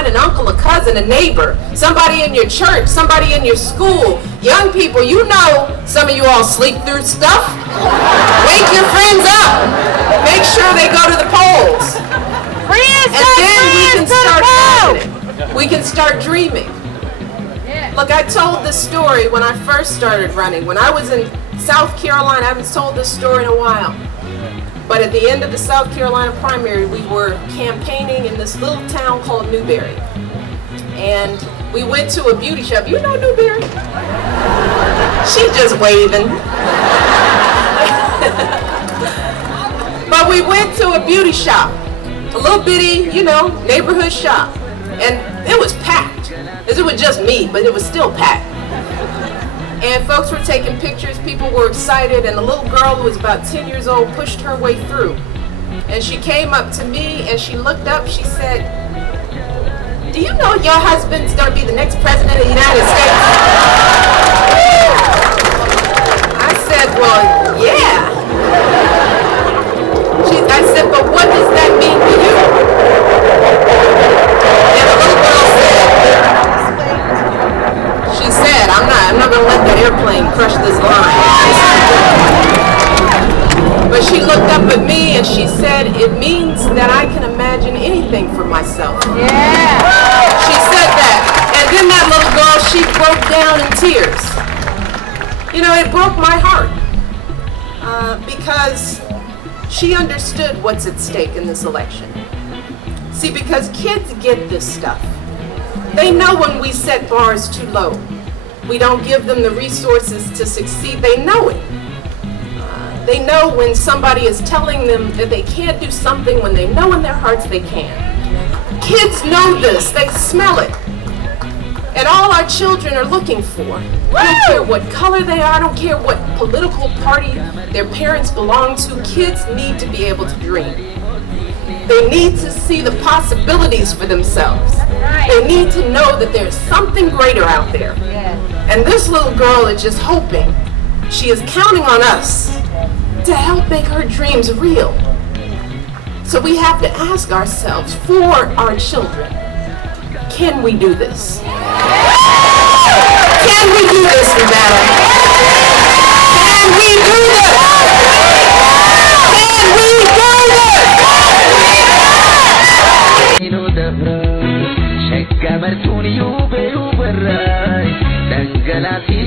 find an uncle, a cousin, a neighbor, somebody in your church, somebody in your school. Young people, you know some of you all sleep through stuff. Wake your friends up. Make sure they go to the polls. And then we can start imagining. We can start dreaming. Look, I told this story when I first started running. When I was in South Carolina, I haven't told this story in a while. But at the end of the South Carolina primary, we were campaigning in this little town called Newberry. And we went to a beauty shop. You know Newberry? She's just waving. But we went to a beauty shop. A little bitty, you know, neighborhood shop. And it was packed. It was just me, but it was still packed. And folks were taking pictures, people were excited, and a little girl who was about 10 years old pushed her way through. And she came up to me and she looked up, she said, "Do you know your husband's going to be the next president of the United States?" I said, "Well, yeah." I said, "But what does that mean to you?" And the little girl said, she said, I'm not going to let that airplane crush this line. But she looked up at me and she said, "It means that I can imagine anything for myself." Yeah. She said that. And then that little girl, she broke down in tears. You know, it broke my heart. Because she understood what's at stake in this election. See, because kids get this stuff. They know when we set bars too low. We don't give them the resources to succeed. They know it. They know when somebody is telling them that they can't do something when they know in their hearts they can. Kids know this. They smell it. And all our children are looking for. I don't care what color they are. I don't care what political party their parents belong to. Kids need to be able to dream. They need to see the possibilities for themselves. They need to know that there's something greater out there. And this little girl is just hoping. She is counting on us to help make her dreams real. So we have to ask ourselves, for our children, can we do this? Can we do this, Nevada? Can we do this? Can we do this? Shekka martuni yu be yu barrai dangalati